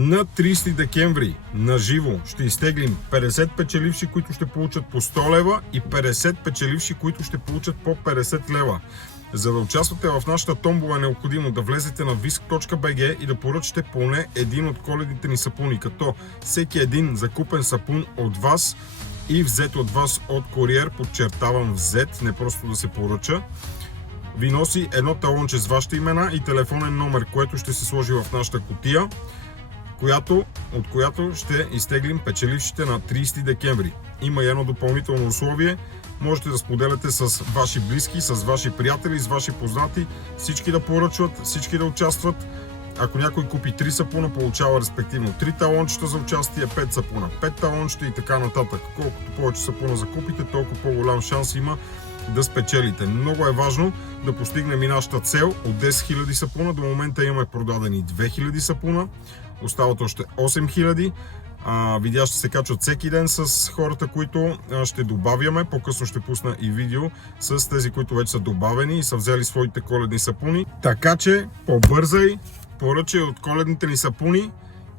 На 30 декември на живо ще изтеглим 50 печеливши, които ще получат по 100 лева и 50 печеливши, които ще получат по 50 лева. За да участвате в нашата томбола е необходимо да влезете на visk.bg и да поръчате поне един от коледните ни сапуни, като всеки един закупен сапун от вас и взет от вас от куриер, подчертавам взет, не просто да се поръча, ви носи едно талонче с вашите имена и телефонен номер, което ще се сложи в нашата кутия, от която ще изтеглим печелившите на 30 декември. Има и едно допълнително условие. Можете да споделяте с ваши близки, с ваши приятели, с ваши познати, всички да поръчват, всички да участват. Ако някой купи 3 сапуна, получава респективно 3 талончета за участие, 5 сапуна, 5 талончета и така нататък. Колкото повече сапуна закупите, толкова по-голям шанс има да спечелите. Много е важно да постигнем и нашата цел от 10 000 сапуна. До момента имаме продадени 2000 сапуна. Остават още 8000. Видеа ще се качват всеки ден с хората, които ще добавяме. По-късно ще пусна и видео с тези, които вече са добавени и са взели своите коледни сапуни. Така че побързай, поръчай от коледните ни сапуни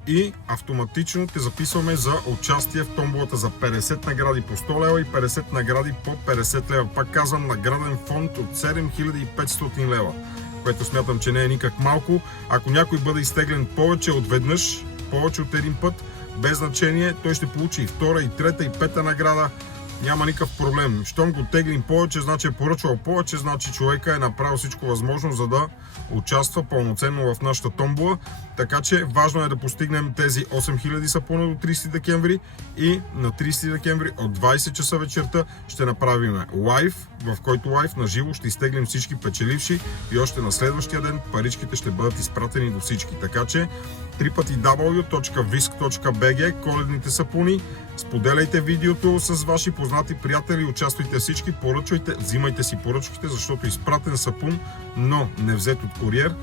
и автоматично те записваме за участие в томболата за 50 награди по 100 лева и 50 награди по 50 лева. Пак казвам, награден фонд от 7500 лева, което смятам, че не е никак малко. Ако някой бъде изтеглен повече от веднъж, повече от един път, без значение, той ще получи и втора, и трета, и пета награда. Няма никакъв проблем. Щом го теглим повече, значи е поръчвал повече, значи човека е направил всичко възможно, за да участва пълноценно в нашата томбола. Така че важно е да постигнем тези 8000 сапуна до 30 декември и на 30 декември от 20 часа вечерта ще направим лайв, в който лайв на живо ще изтеглим всички печеливши и още на следващия ден паричките ще бъдат изпратени до всички. Така че www.visk.bg, коледните сапуни, споделяйте видеото с ваши познати приятели, участвайте всички, поръчвайте, взимайте си поръчките, защото изпратен сапун, но не взет от куриер,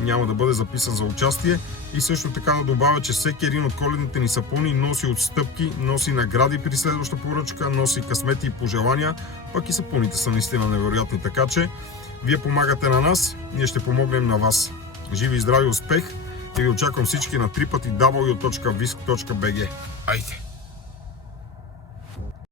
няма да бъде записан за участие. И също така да добавя, че всеки един от коледните ни сапуни носи отстъпки, носи награди при следваща поръчка, носи късмети и пожелания, пък и сапуните са наистина невероятни. Така че вие помагате на нас, ние ще помогнем на вас. Живи и здрави, успех! И ви очаквам всички на www.visk.bg. Айде!